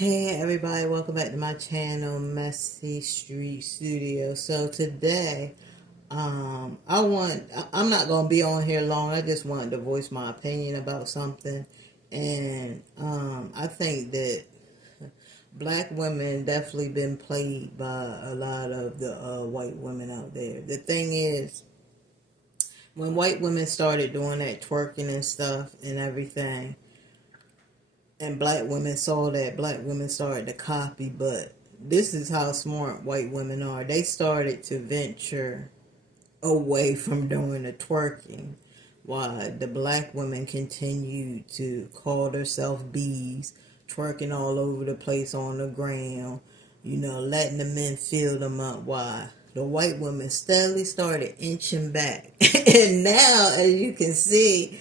Hey everybody, welcome back to my channel, Messy Street Studio. So today, I'm not gonna be on here long. I just wanted to voice my opinion about something, and I think that black women definitely been played by a lot of the white women out there. The thing is, when white women started doing that twerking and stuff and everything, and black women saw that, black women started to copy. But this is how smart white women are. They started to venture away from doing the twerking, while the black women continued to call themselves bees, twerking all over the place on the ground, letting the men fill them up. Why? The white women steadily started inching back. And now, as you can see,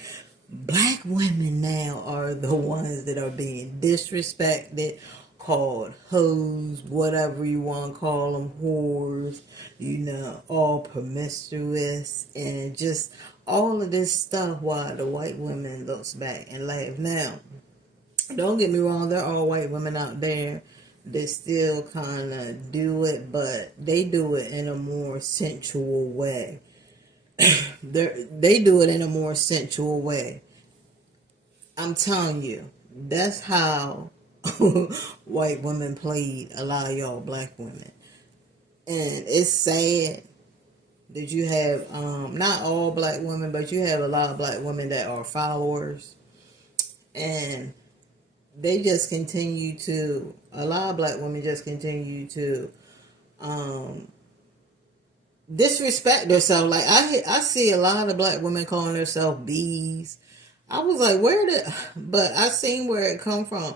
black women now are the ones that are being disrespected, called hoes, whatever you want to call them, whores, all promiscuous, and just all of this stuff, while the white women looks back and laugh. Now, don't get me wrong, there are white women out there that still kind of do it, but they do it in a more sensual way. They do it in a more sensual way. I'm telling you, that's how white women played a lot of y'all black women. And it's sad that you have, not all black women, but you have a lot of black women that are followers. And they just continue to, a lot of black women just continue to disrespect themselves. Like, I see a lot of black women calling themselves bees. I was like, but I seen where it come from.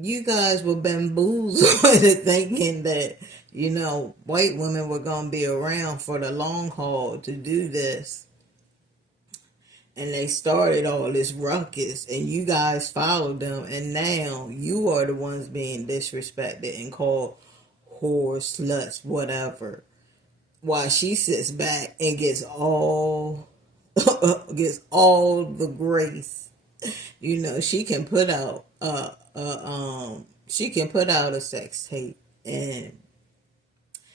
You guys were bamboozled into thinking that, white women were going to be around for the long haul to do this. And they started all this ruckus, and you guys followed them, and now you are the ones being disrespected and called whores, sluts, whatever. While she sits back and gets all the grace. She can put out a sex tape, and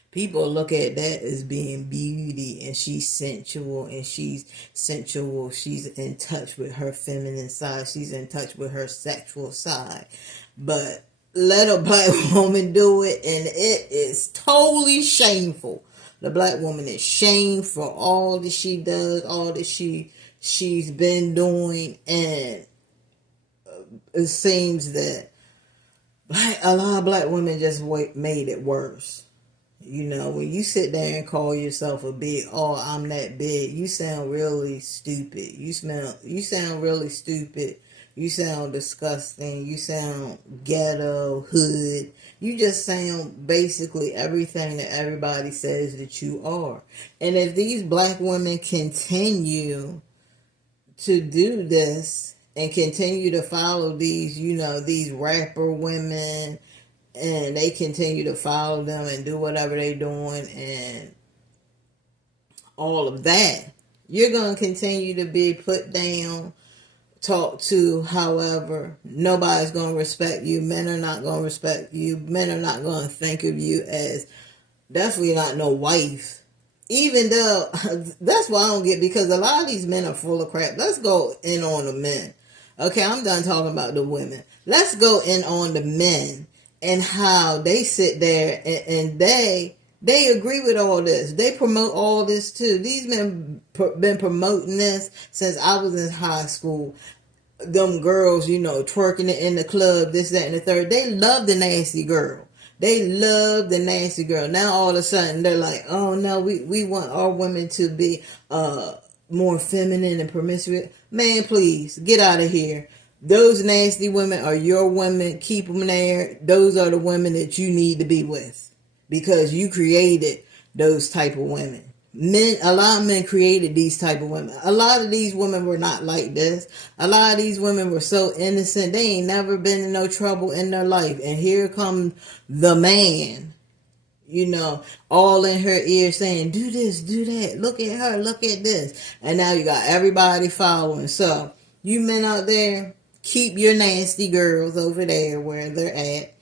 people look at that as being beauty, and she's sensual, she's in touch with her feminine side, she's in touch with her sexual side. But let a black woman do it, and it is totally shameful. The black woman is shamed for all that she does, all that she's been doing, and it seems that a lot of black women just made it worse. When you sit there and call yourself a big, oh, I'm that big, you sound really stupid. You sound really stupid. You sound disgusting. You sound ghetto, hood. You just sound basically everything that everybody says that you are. And if these black women continue to do this and continue to follow these, these rapper women, and they continue to follow them and do whatever they're doing and all of that, you're going to continue to be put down, talk to. However, nobody's going to respect you. Men are not going to respect you. Men are not going to think of you as definitely not no wife. Even though, that's why I don't get, because a lot of these men are full of crap. Let's go in on the men. Okay, I'm done talking about the women. Let's go in on the men and how they sit there and they agree with all this. They promote all this too. These men been promoting this since I was in high school. Them girls, twerking it in the club, this, that, and the third. They love the nasty girl. They love the nasty girl. Now all of a sudden they're like, oh no, we want our women to be more feminine and promiscuous. Man, please get out of here. Those nasty women are your women. Keep them there. Those are the women that you need to be with, because you created those type of women. A lot of men created these type of women. A lot of these women were not like this. A lot of these women were so innocent. They ain't never been in no trouble in their life. And here comes the man, all in her ear saying, do this, do that. Look at her, look at this. And now you got everybody following. So you men out there, Keep your nasty girls over there where they're at.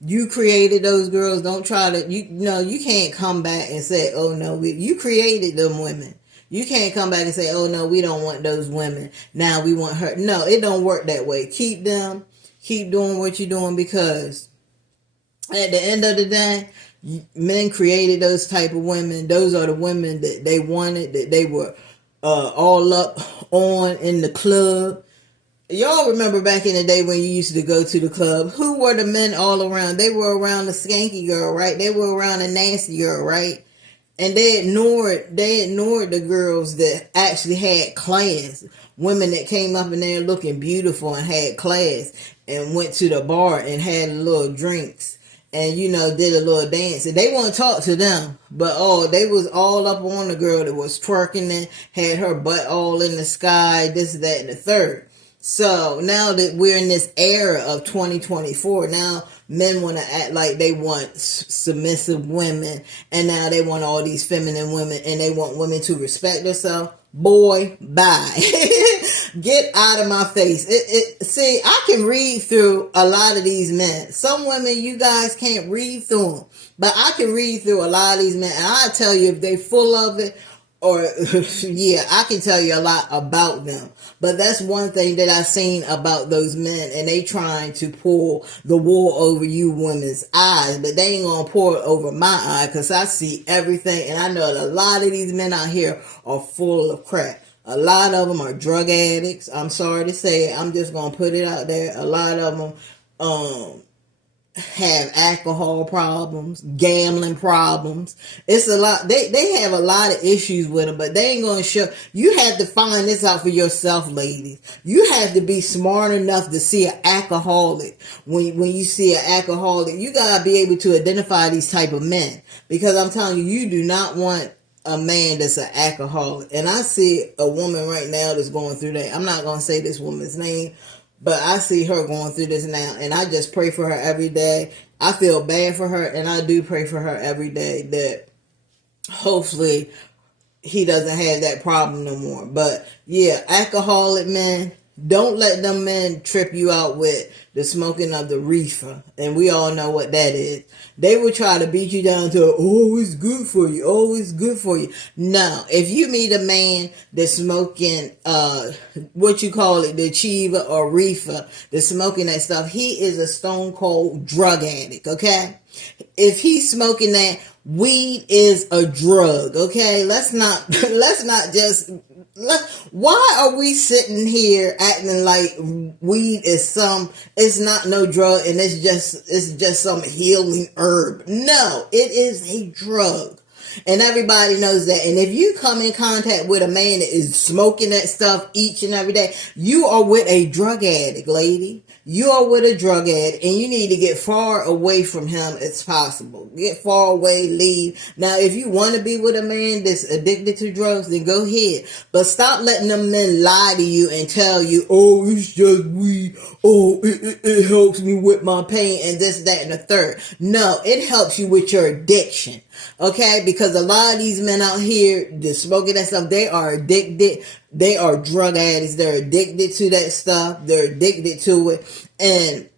You created those girls. Don't try to, you can't come back and say, oh no, you created them women. You can't come back and say, oh no, we don't want those women. Now we want her. No, it don't work that way. Keep them. Keep doing what you're doing, because at the end of the day, men created those type of women. Those are the women that they wanted, that they were all up on in the club. Y'all remember back in the day when you used to go to the club, who were the men all around? They were around the skanky girl, right? They were around the nasty girl, right? And they ignored the girls that actually had class. Women that came up in there looking beautiful and had class, and went to the bar and had little drinks and, did a little dance. And they won't talk to them. But, they was all up on the girl that was twerking and had her butt all in the sky, this, that, and the third. So now that we're in this era of 2024, now men want to act like they want submissive women, and now they want all these feminine women, and they want women to respect themselves. Boy, bye. Get out of my face. See, I can read through a lot of these men. Some women, you guys can't read through them, but I can read through a lot of these men, and I tell you if they full of it, or yeah, I can tell you a lot about them. But that's one thing that I've seen about those men, and they trying to pull the wool over you women's eyes, but they ain't gonna pour it over my eye, because I see everything, and I know that a lot of these men out here are full of crap. A lot of them are drug addicts. I'm sorry to say it. I'm just gonna put it out there. A lot of them have alcohol problems, gambling problems. It's a lot. They have a lot of issues with them, but they ain't going to show. You have to find this out for yourself, ladies. You have to be smart enough to see an alcoholic. When you see an alcoholic, you got to be able to identify these type of men, because I'm telling you, you do not want a man that's an alcoholic. And I see a woman right now that's going through that. I'm not going to say this woman's name, but I see her going through this now, and I just pray for her every day. I feel bad for her, and I do pray for her every day that hopefully he doesn't have that problem no more. But yeah, alcoholic men, don't let them men trip you out with the smoking of the reefer. And we all know what that is. They will try to beat you down to, oh, it's good for you. Oh, it's good for you. No, if you meet a man that's smoking, what you call it, the Chiva or reefer, that's smoking that stuff, he is a stone cold drug addict, okay? If he's smoking that, weed is a drug, okay? Let's not just... Why are we sitting here acting like weed is it's not no drug and it's just some healing herb? No, it is a drug. And everybody knows that. And if you come in contact with a man that is smoking that stuff each and every day, you are with a drug addict, lady. You are with a drug addict, and you need to get far away from him as possible. Get far away, leave. Now, if you want to be with a man that's addicted to drugs, then go ahead. But stop letting them men lie to you and tell you, oh, it's just weed. Oh, it helps me with my pain and this, that, and the third. No, it helps you with your addiction. Okay, because a lot of these men out here that's smoking that stuff, they are addicted. They are drug addicts. They're addicted to that stuff. They're addicted to it. And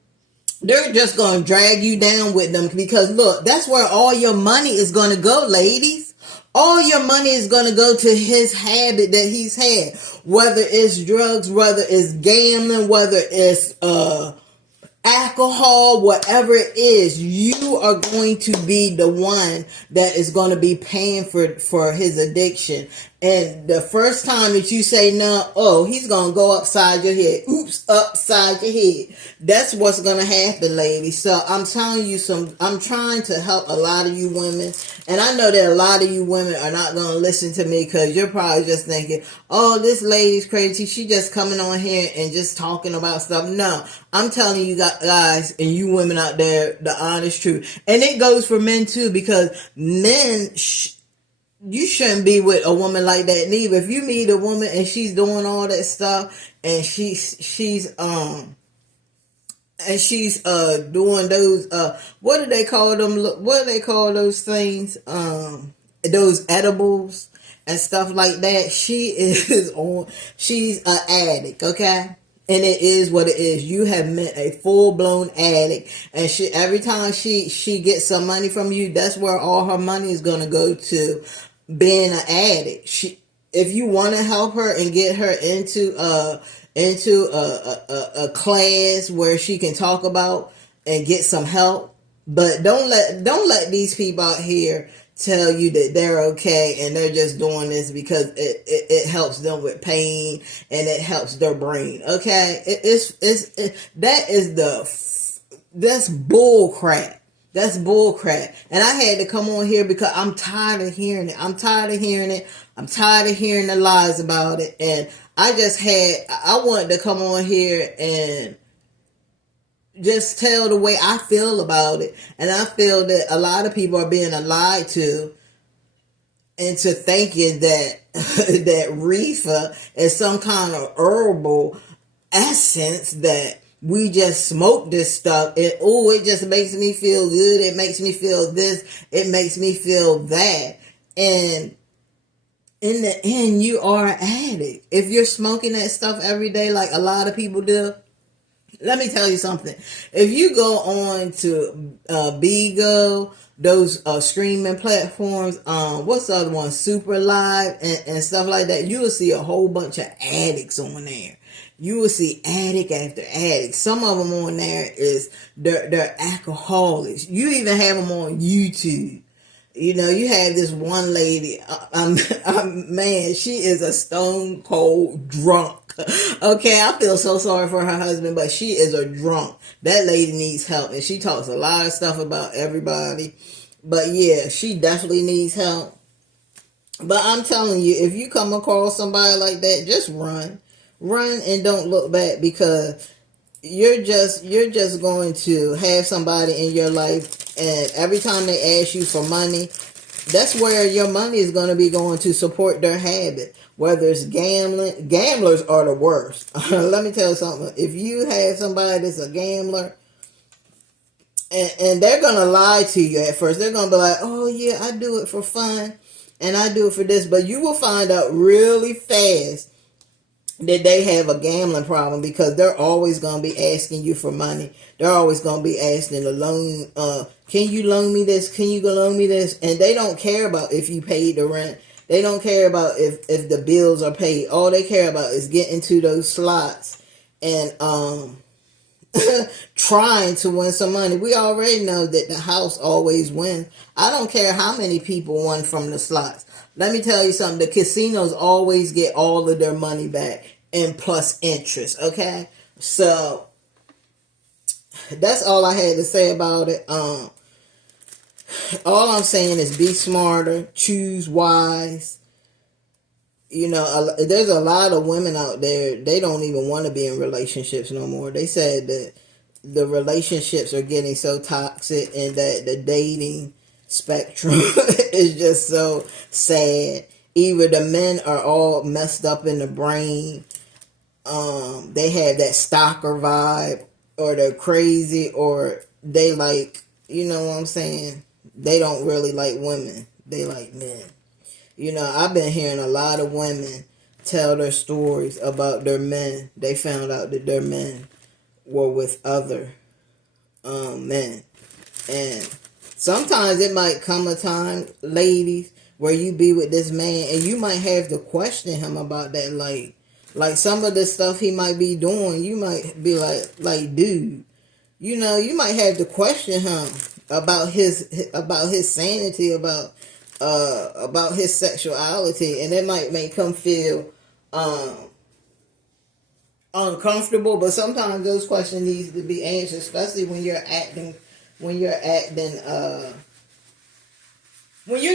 they're just going to drag you down with them, because look, that's where all your money is going to go, ladies. All your money is going to go to his habit that he's had. Whether it's drugs, whether it's gambling, whether it's alcohol, whatever it is, you are going to be the one that is going to be paying for his addiction. And the first time that you say no, oh, he's going to go upside your head. Oops, upside your head. That's what's going to happen, ladies. So I'm telling you I'm trying to help a lot of you women. And I know that a lot of you women are not going to listen to me, because you're probably just thinking, oh, this lady's crazy. She just coming on here and just talking about stuff. No, I'm telling you guys and you women out there the honest truth. And it goes for men too, because men... you shouldn't be with a woman like that neither. If you meet a woman and she's doing all that stuff, and she's doing those what do they call them? What do they call those things? Those edibles and stuff like that. She's an addict, okay? And it is what it is. You have met a full-blown addict, and every time she gets some money from you, that's where all her money is going to go to, being an addict. If you want to help her and get her into a class where she can talk about and get some help, but don't let these people out here tell you that they're okay and they're just doing this because it helps them with pain and it helps their brain. Okay, that's bull crap. That's bull crap. And I had to come on here because I'm tired of hearing it. I'm tired of hearing the lies about it. And I wanted to come on here and just tell the way I feel about it. And I feel that a lot of people are being lied to into thinking that that reefer is some kind of herbal essence that we just smoke this stuff and it just makes me feel good. It makes me feel this. It makes me feel that. And in the end, you are an addict. If you're smoking that stuff every day like a lot of people do, let me tell you something. If you go on to Bigo, those streaming platforms, what's the other one? Super Live and stuff like that, you will see a whole bunch of addicts on there. You will see addict after addict. Some of them on there they're alcoholics. You even have them on YouTube. You know, you have this one lady, man, she is a stone cold drunk. Okay, I feel so sorry for her husband, but she is a drunk. That lady needs help, and she talks a lot of stuff about everybody. But yeah, she definitely needs help. But I'm telling you, if you come across somebody like that, just run. Run and don't look back, because you're just going to have somebody in your life, and every time they ask you for money, that's where your money is going to be going to support their habit. Whether it's gambling, gamblers are the worst. Let me tell you something. If you have somebody that's a gambler, and they're going to lie to you at first. They're going to be like, oh yeah, I do it for fun, and I do it for this. But you will find out really fast that they have a gambling problem, because they're always going to be asking you for money. They're always going to be asking to loan, can you loan me this? Can you loan me this? And they don't care about if you paid the rent. They don't care about if the bills are paid. All they care about is getting to those slots and trying to win some money. We already know that the house always wins. I don't care how many people won from the slots. Let me tell you something. The casinos always get all of their money back, and plus interest. Okay, so that's all I had to say about it. All I'm saying is be smarter, choose wise. You know, there's a lot of women out there, they don't even want to be in relationships no more. They said that the relationships are getting so toxic, and that the dating spectrum is just so sad. Either the men are all messed up in the brain, they have that stalker vibe, or they're crazy, or they like, you know what I'm saying, they don't really like women, they like men. You know, I've been hearing a lot of women tell their stories about their men. They found out that their men were with other men. And sometimes it might come a time, ladies, where you be with this man and you might have to question him about that. Like some of the stuff he might be doing, you might be like, dude, you know, you might have to question him about his sanity, about his sexuality, and it might make him feel uncomfortable. But sometimes those questions need to be answered, especially when you're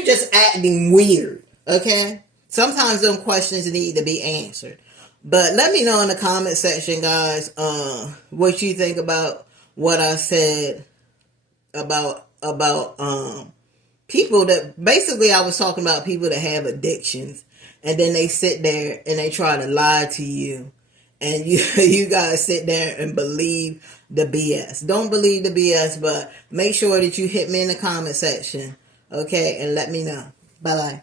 just acting weird. Okay, sometimes those questions need to be answered. But let me know in the comment section, guys, what you think about what I said about people that, basically I was talking about people that have addictions, and then they sit there and they try to lie to you, and you guys sit there and believe the BS. Don't believe the BS, but make sure that you hit me in the comment section, okay, and let me know. Bye-bye.